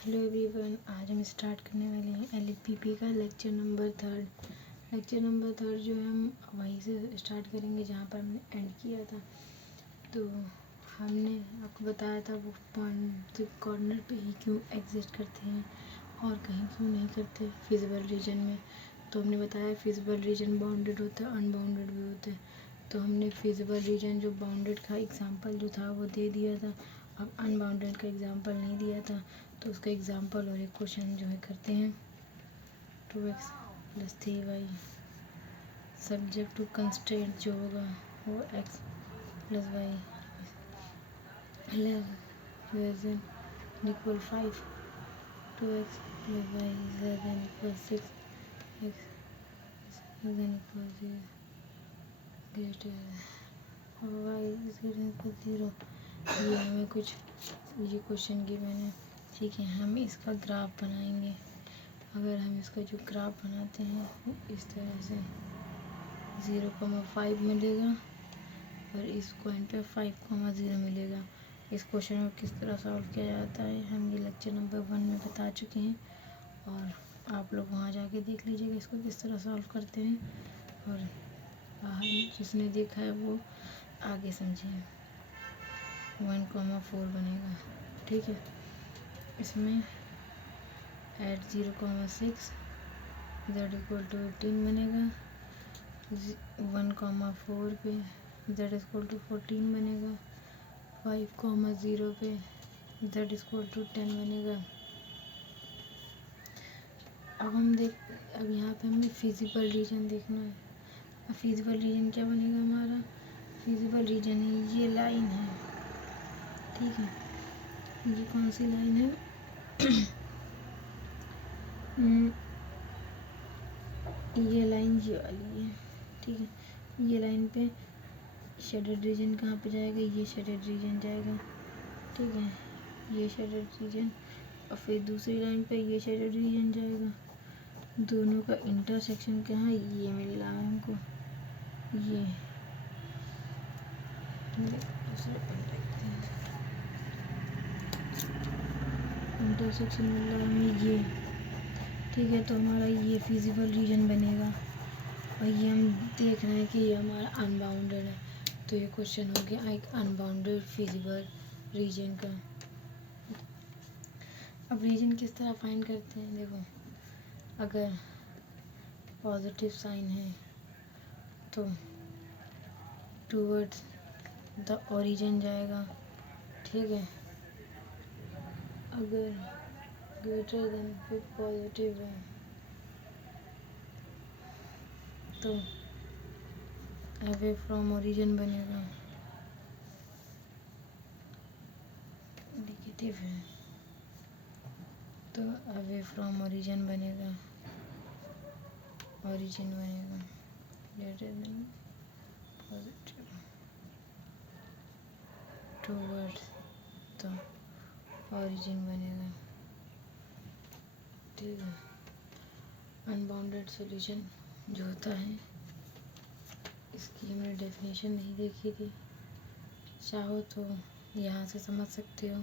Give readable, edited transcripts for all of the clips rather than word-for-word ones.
Hello everyone, आज हम start करने वाले हैं एलपीपी का लेक्चर नंबर 3 जो है हम वहीं से स्टार्ट करेंगे जहाँ पर हमने एंड किया था। तो हमने आपको बताया था वो पॉइंट कॉर्नर पे ही क्यों एग्जिस्ट करते हैं और कहीं क्यों नहीं करते फिजिबल रीजन में। तो हमने बताया फिजिबल रीजन बाउंडेड होता है, अनबाउंडेड भी होता है। तो हमने फिजिबल रीजन जो बाउंडेड का एग्जांपल जो था वो दे दिया था, अब अनबाउंडेड का एग्जांपल नहीं दिया था। तो उसका एग्जांपल और एक क्वेश्चन जो है करते हैं। 2x + 3y subject to constraint जो होगा वो x + y ≤ 5, 2x + y ≤ 6, x > 0 greater y > 0। ये हमें कुछ ये क्वेश्चन गिवन है, ठीक है। हम इसका ग्राफ बनाएंगे। अगर हम इसका जो ग्राफ बनाते हैं वो इस तरह से 0,5 मिलेगा और इस पॉइंट पे 5,0 मिलेगा। इस क्वेश्चन को किस तरह सॉल्व किया जाता है हम ये लेक्चर नंबर 1 में बता चुके हैं, और आप लोग वहाँ जाके देख लीजिएगा इसको किस तरह सॉल्व करते हैं। और जिसने देखा है वो आगे समझिए। 1,4 बनेगा, ठीक है। इसमें एट 0,6 z = 18 बनेगा। 1,4 पे z = 14 बनेगा। 5,0 पे z = 10 बनेगा। अब यहाँ पे हमें फिजिबल रीजन देखना है। अब फिजिबल रीजन क्या बनेगा हमारा? फिजिबल रीजन है ये लाइन है, ठीक है। ये कौन सी लाइन है? ये लाइन ये वाली है, ठीक है। ये लाइन पे शेडेड रीजन कहाँ पे जाएगा? ये शेडेड रीजन जाएगा, ठीक है। ये शेडेड रीजन और फिर दूसरी लाइन पे ये शेडेड रीजन जाएगा। दोनों का इंटरसेक्शन कहाँ? ये मिल रहा है हमको, ये दूसरे इंटरसेक्शन मिल रहा है हमें ये, ठीक है। तो हमारा ये फिजिबल रीजन बनेगा और ये हम देख रहे हैं कि ये हमारा अनबाउंडेड है। तो ये क्वेश्चन हो गया एक अनबाउंडेड फिजिबल रीजन का। अब रीजन किस तरह फाइंड करते हैं? देखो, अगर पॉजिटिव साइन है तो टूवर्ड्स द ओरिजिन जाएगा, ठीक है। अगर ग्रेटर देन फिर पॉजिटिव है तो अवे फ्रॉम ओरिजिन बनेगा। नेगेटिव है तो अवे फ्रॉम ओरिजिन बनेगा, ओरिजिन बनेगा। Greater than positive towards the origin बनेगा, ठीक है। अनबाउंडेड सॉल्यूशन जो होता है इसकी हमने डेफिनेशन नहीं देखी थी, चाहो तो यहाँ से समझ सकते हो,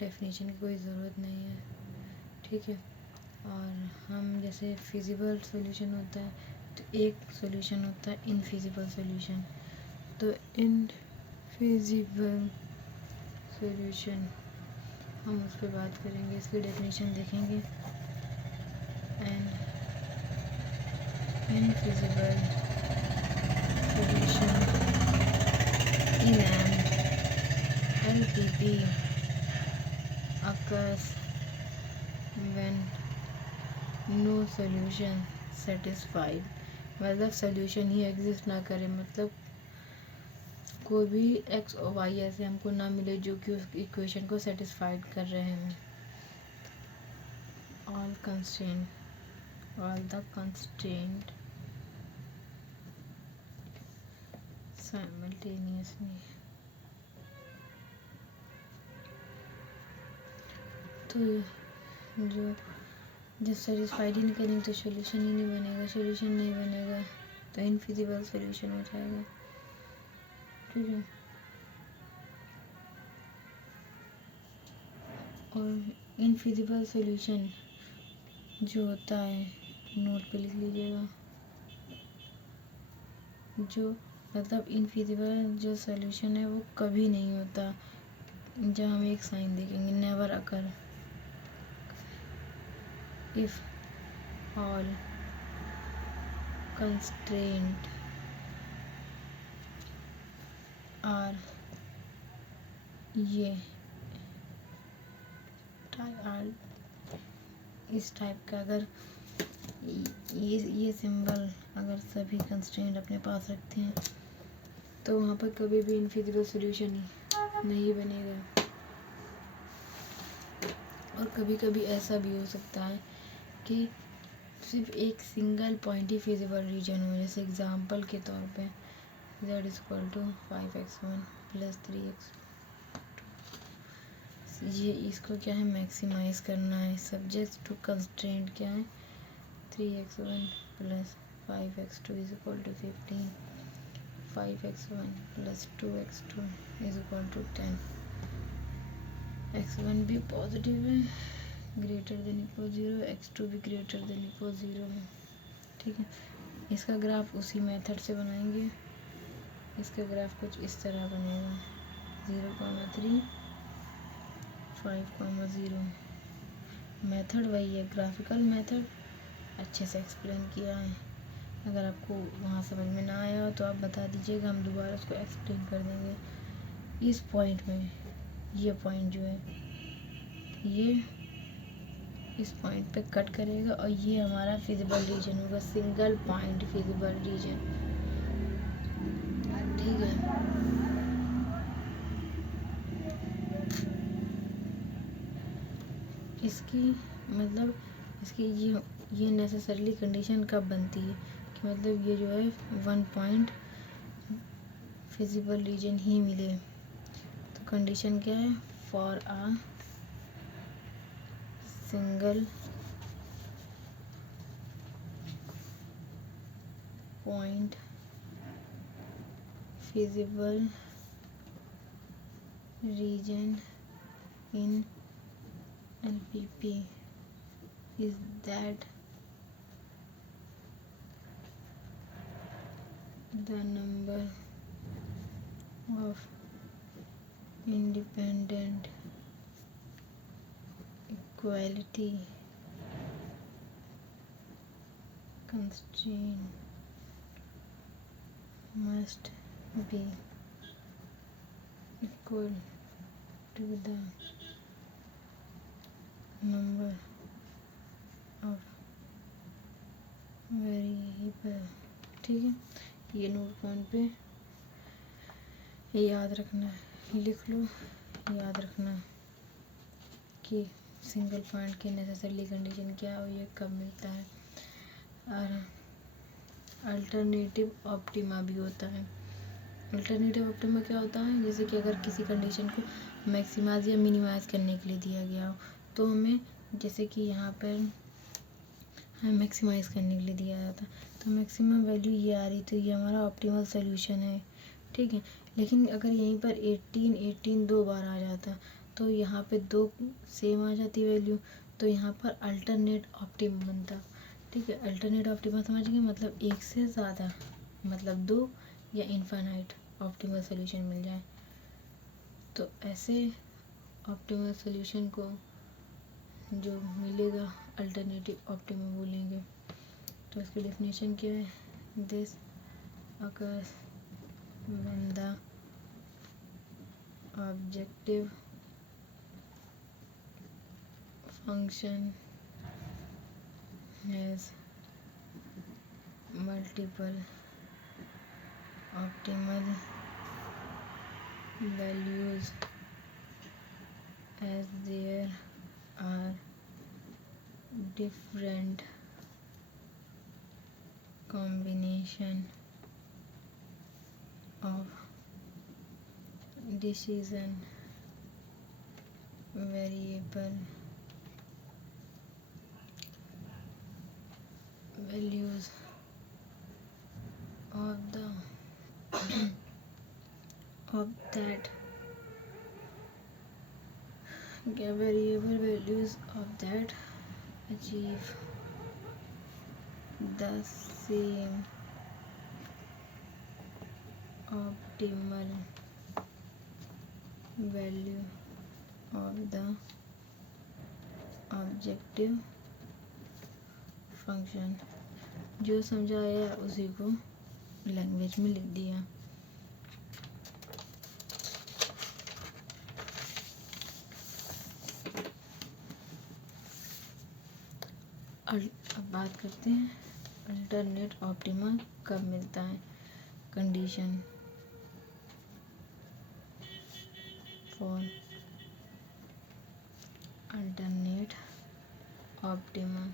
डेफिनेशन की कोई ज़रूरत नहीं है, ठीक है। और हम जैसे फिजिबल सॉल्यूशन होता है तो एक सॉल्यूशन होता है इनफिजिबल सॉल्यूशन। तो इनफिजिबल सॉल्यूशन हम उस पर बात करेंगे, इसकी डेफिनेशन देखेंगे। And infeasible solution in an LPP occurs when no solution satisfied। मतलब सॉल्यूशन ही एग्जिस्ट ना करे, मतलब कोई भी एक्स और वाई ऐसे हमको ना मिले जो कि उस इक्वेशन को सेटिस्फाइड कर रहे हैं। All the constraint simultaneously. तो जो जब सेटिस्फाइड ही नहीं करेंगे तो सॉल्यूशन ही नहीं बनेगा, सॉल्यूशन नहीं बनेगा तो इनफिजिबल सॉल्यूशन हो जाएगा, ठीक है। और इनफिजिबल सॉल्यूशन जो होता है, नोट पे लिख लीजिएगा, जो मतलब इनफिजिबल जो सॉल्यूशन है वो कभी नहीं होता। जब हम एक साइन देखेंगे, never occur if all constraint are, ये इस टाइप का, अगर ये सिंबल अगर सभी कंस्ट्रेंट अपने पास रखते हैं तो वहाँ पर कभी भी इनफिजिबल सॉल्यूशन नहीं बनेगा। और कभी कभी ऐसा भी हो सकता है कि सिर्फ एक सिंगल पॉइंट ही फिजिबल रीजन हो, जैसे एग्जांपल के तौर पे z = 5x1 + 3x, ये इसको क्या है, मैक्सिमाइज करना है। सब्जेक्ट टू कंस्ट्रेंट क्या है, 3x1 + 5x2 = 15, 5x1 + 2x2 = 10। x1 भी पॉजिटिव है, ग्रेटर देन इक्वल 0, x2 भी ग्रेटर देन इक्वल 0 है। ठीक है, इसका ग्राफ उसी मेथड से बनाएंगे। इसका ग्राफ कुछ इस तरह बनेगा, 0,3, 5,0। मेथड वही है, ग्राफिकल मेथड अच्छे से एक्सप्लेन किया है। अगर आपको वहाँ समझ में ना आया हो तो आप बता दीजिएगा, हम दोबारा उसको एक्सप्लेन कर देंगे। इस पॉइंट में ये पॉइंट जो है ये इस पॉइंट पे कट करेगा और ये हमारा फिजिबल रीजन होगा, सिंगल पॉइंट फिजिबल रीजन। ठीक है, इसकी मतलब इसकी ये नेसेसरली कंडीशन कब बनती है कि मतलब ये जो है 1 पॉइंट फिजिबल रीजन ही मिले। तो कंडीशन क्या है, for a single point feasible region in LPP is that the number of independent equality constraint must be equal to the number of variable। ठीक है, ये नोट पॉइंट पे याद रखना, लिख लो, याद रखना कि सिंगल पॉइंट की नेसेसरी कंडीशन क्या है और ये कब मिलता है। और अल्टरनेटिव ऑप्टिमा भी होता है। अल्टरनेटिव ऑप्टिमा क्या होता है, जैसे कि अगर किसी कंडीशन को मैक्सिमाइज या मिनिमाइज करने के लिए दिया गया हो तो हमें, जैसे कि यहाँ पर हमें मैक्सिमाइज करने के लिए दिया जाता तो मैक्सिमम वैल्यू ये आ रही, तो ये हमारा ऑप्टिमल सोल्यूशन है। ठीक है, लेकिन अगर यहीं पर 18 2 बार आ जाता तो यहाँ पे 2 सेम आ जाती वैल्यू, तो यहाँ पर अल्टरनेट ऑप्टिमा बनता। ठीक है, अल्टरनेट ऑप्टिमा समझ गए, मतलब एक से ज़्यादा, मतलब 2 या इनफाइनाइट ऑप्टिमल सोल्यूशन मिल जाए। तो ऐसे ऑप्टिमल सोल्यूशन को जो मिलेगा अल्टरनेटिव ऑप्टिमा बोलेंगे। तो इसकी डेफिनेशन क्या है, this occurs when the objective function has multiple optimal values as there are different combination of decision variable values of the of that क्या variable values of that achieve the same optimal value of the objective function. जो समझाया उसी को language में लिख दिया। अब बात करते हैं अल्टरनेट ऑप्टिमा कब मिलता है। कंडीशन फॉर अल्टरनेट ऑप्टिमा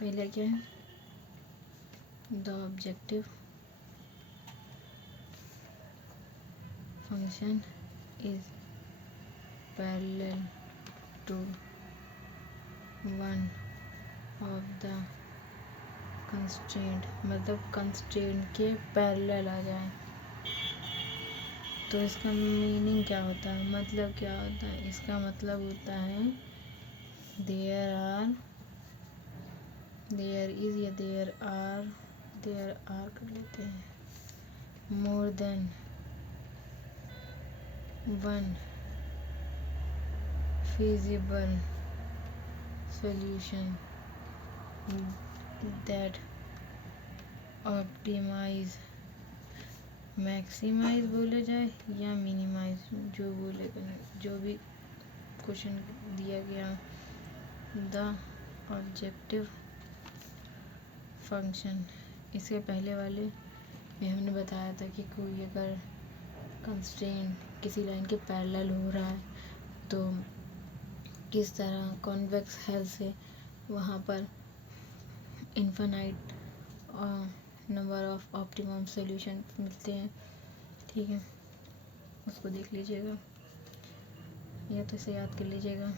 पहले क्या है, the objective function is parallel to one of the constraint, मतलब कंस्ट्रेंट के पैरेलल आ जाए। तो इसका मीनिंग क्या होता है, मतलब क्या होता है? इसका मतलब होता है देयर आर कर लेते हैं, more than one feasible solution that optimize, maximize बोला जाए या मिनिमाइज, जो बोलेगा, जो भी क्वेश्चन दिया गया। द ऑब्जेक्टिव फंक्शन, इसके पहले वाले में हमने बताया था कि कोई अगर कंस्ट्रेंट किसी लाइन के पैरेलल हो रहा है तो किस तरह कॉन्वेक्स हेल से वहाँ पर infinite number of optimum solution मिलते हैं। ठीक है, उसको देख लीजिएगा या तो इसे याद कर लीजिएगा।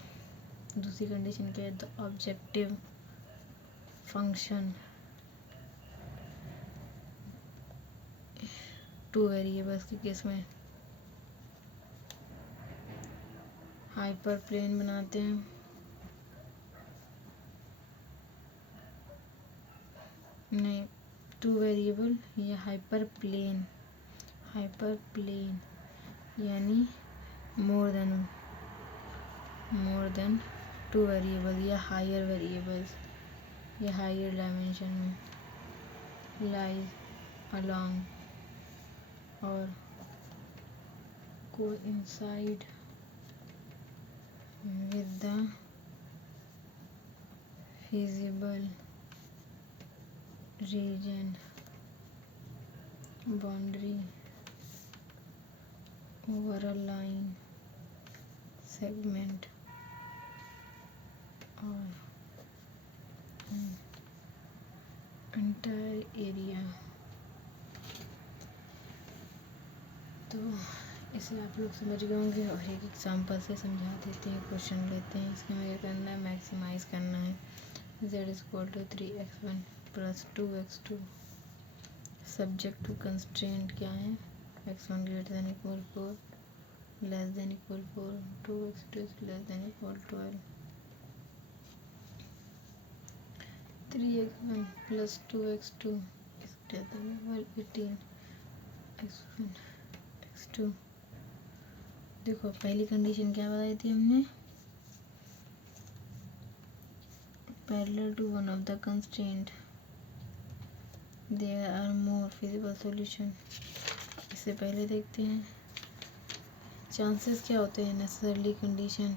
दूसरी कंडीशन क्या है, the objective function two variables के केस में हाइपर प्लेन बनाते हैं। नहीं, टू वेरिएबल या हाइपर प्लेन यानी मोर देन टू वेरिएबल या हायर वेरिएबल्स या हायर डायमेंशन में लाइज अलोंग और coincide with the feasible region boundary over a line segment or entire area। तो इसे आप लोग समझ गए होंगे और एक एग्जांपल से समझा देते हैं, क्वेश्चन लेते हैं। इसके में क्या करना है, मैक्सिमाइज करना है। z is equal to 3x1 plus 2x2 subject to constraint क्या है, x1 greater than equal 4 less than equal 4 2x2 less than equal 12 3x1 plus 2x2 is greater than equal 18 x1 x2। देखो पहली condition क्या बताई थी हमने, parallel to one of the constraint there are more feasible solution. इससे पहले देखते हैं चांसेस क्या होते हैं। Necessarily condition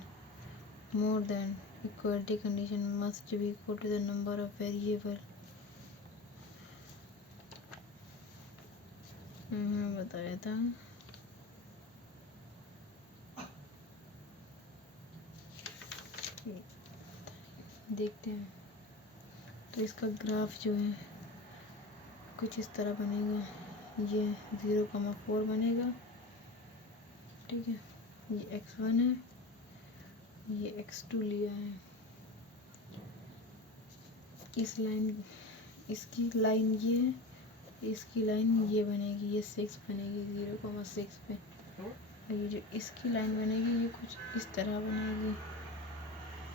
more than, equality condition must be equal to the number of variable. बताया था। देखते हैं तो इसका ग्राफ जो है कुछ इस तरह बनेगा। ये 0,4 बनेगा, ठीक है। ये x1 है, ये x2 लिया है। इसकी लाइन ये है इसकी लाइन ये बनेगी, ये 6 बनेगी 0,6 पे, और ये जो इसकी लाइन बनेगी ये कुछ इस तरह बनेगी,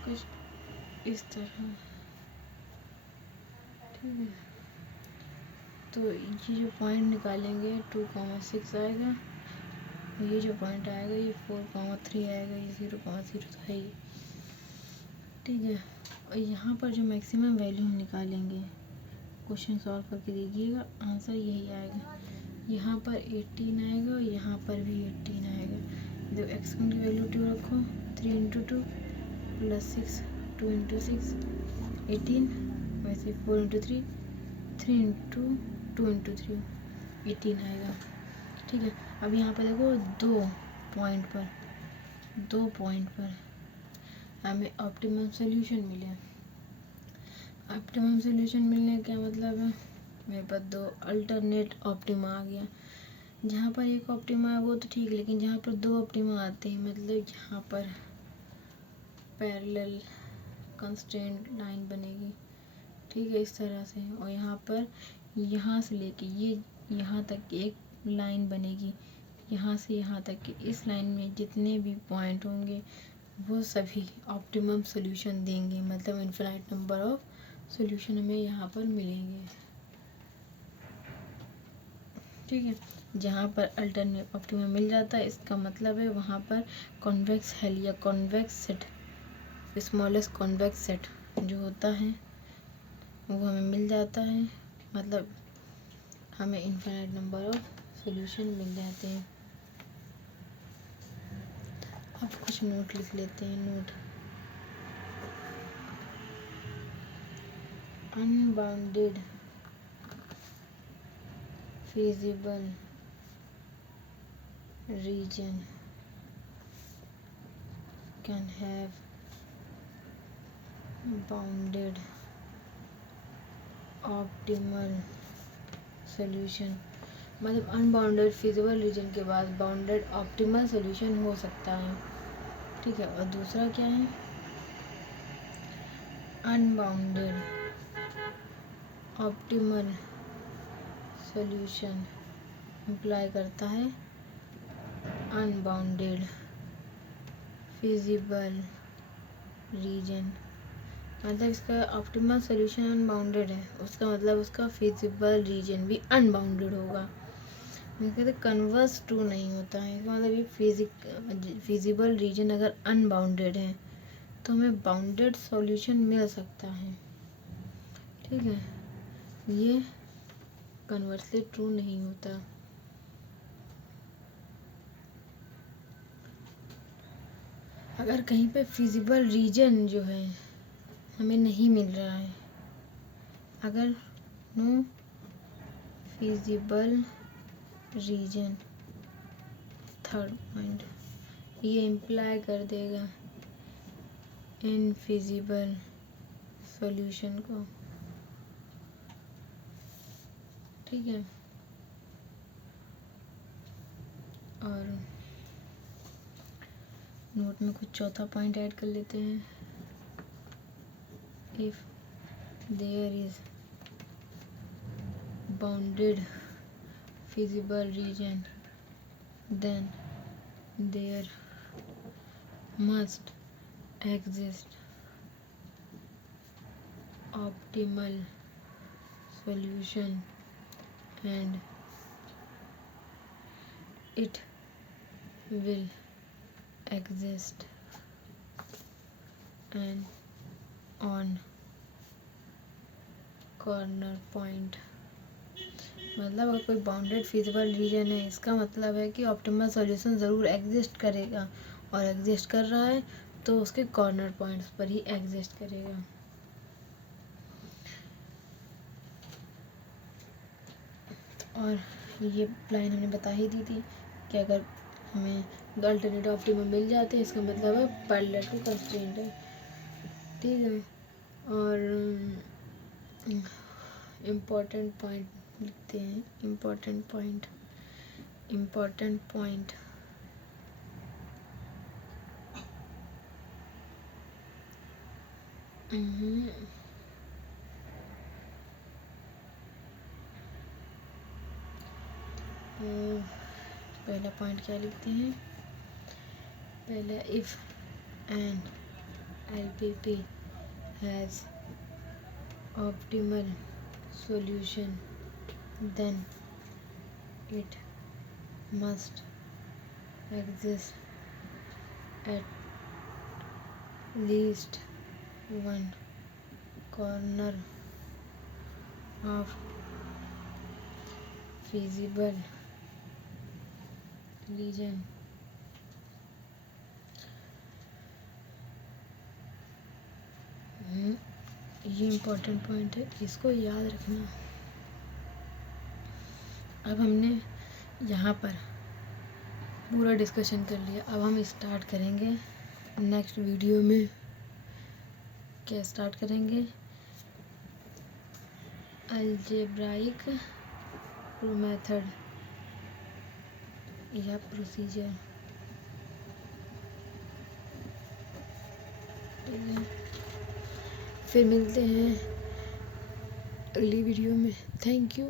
कुछ इस तरह। ठीक है, तो ये जो पॉइंट निकालेंगे 2,6 आएगा, और ये जो पॉइंट आएगा ये 4,3 आएगा, ये 0,0 तो है ही। ठीक है, और यहाँ पर जो मैक्सिमम वैल्यू हम निकालेंगे, क्वेश्चन सॉल्व करके देखिएगा, आंसर यही आएगा। यहाँ पर 18 आएगा और यहाँ पर भी 18 आएगा। जब x1 की वैल्यू 2 रखो, 3 इंटू 2 प्लस 6, 2 इंटू 6 18, वैसे 4 इंटू 3, 3 इंटू 2 इंटू 3 18 आएगा। ठीक है, अब यहाँ पर देखो दो पॉइंट पर हमें ऑप्टिमम सॉल्यूशन मिले। ऑप्टिमम सॉल्यूशन मिलने का मतलब है मेरे पास दो अल्टरनेट ऑप्टिमा आ गया। जहाँ पर एक ऑप्टिमा है वो तो ठीक, लेकिन जहाँ पर दो ऑप्टिमा आते हैं मतलब यहाँ पर पैरेलल कंस्ट्रेंट लाइन बनेगी। ठीक है, इस तरह से, और यहाँ पर यहाँ से लेके ये यहाँ तक एक लाइन बनेगी, यहाँ से यहाँ तक की इस लाइन में जितने भी पॉइंट होंगे वो सभी ऑप्टिमम सॉल्यूशन देंगे, मतलब इनफाइनाइट नंबर ऑफ सॉल्यूशन हमें यहाँ पर मिलेंगे। ठीक है, जहाँ पर अल्टरनेट ऑप्टिमम मिल जाता है इसका मतलब है वहाँ पर कॉन्वेक्स हेल या convex set, smallest convex set जो होता है वो हमें मिल जाता है, मतलब हमें इनफाइनाइट नंबर ऑफ सॉल्यूशन मिल जाते हैं। अब कुछ नोट लिख लेते हैं। Note, unbounded feasible region can have bounded optimal solution, मतलब अनबाउंडेड फिजिबल रीजन के बाद बाउंडेड ऑप्टिमल सॉल्यूशन हो सकता है। ठीक है, और दूसरा क्या है, अनबाउंडेड ऑप्टिमल सॉल्यूशन इम्प्लाई करता है अनबाउंडेड फिजिबल रीजन, मतलब इसका ऑप्टिमल सॉल्यूशन अनबाउंडेड है, उसका मतलब उसका फिजिबल रीजन भी अनबाउंडेड होगा। कहते कन्वर्स ट्रू नहीं होता है, इसका मतलब ये फिजिबल रीजन अगर अनबाउंडेड है तो हमें बाउंडेड सॉल्यूशन मिल सकता है। ठीक है, ये कन्वर्सली ट्रू नहीं होता। अगर कहीं पे फिजिबल रीजन जो है हमें नहीं मिल रहा है, अगर no feasible region, third point, ये इम्प्लाई कर देगा इनफिजिबल सॉल्यूशन को। ठीक है, और नोट में कुछ चौथा पॉइंट ऐड कर लेते हैं। If there is bounded feasible region then there must exist optimal solution and it will exist and on corner point, मतलब अगर कोई बाउंडेड फिजिबल रीजन है इसका मतलब है कि ऑप्टिमल सॉल्यूशन ज़रूर एग्जिस्ट करेगा, और एग्जिस्ट कर रहा है तो उसके कॉर्नर पॉइंट्स पर ही एग्जिस्ट करेगा। और ये लाइन हमने बता ही दी थी कि अगर हमें अल्टरनेटिव ऑप्टिमम मिल जाते हैं इसका मतलब है पैरेलल टू कंस्ट्रेंट है। ठीक है, और इम्पोर्टेंट पॉइंट लिखते हैं। इम्पोर्टेंट पॉइंट पहला पॉइंट क्या लिखते हैं, पहला if an LPP has optimal solution then it must exist at least one corner of feasible region. ये इम्पोर्टेंट पॉइंट है, इसको याद रखना। अब हमने यहाँ पर पूरा डिस्कशन कर लिया, अब हम स्टार्ट करेंगे नेक्स्ट वीडियो में। क्या स्टार्ट करेंगे, अलजेब्राइक मेथड या प्रोसीजर। फिर मिलते हैं अगली वीडियो में। Thank you.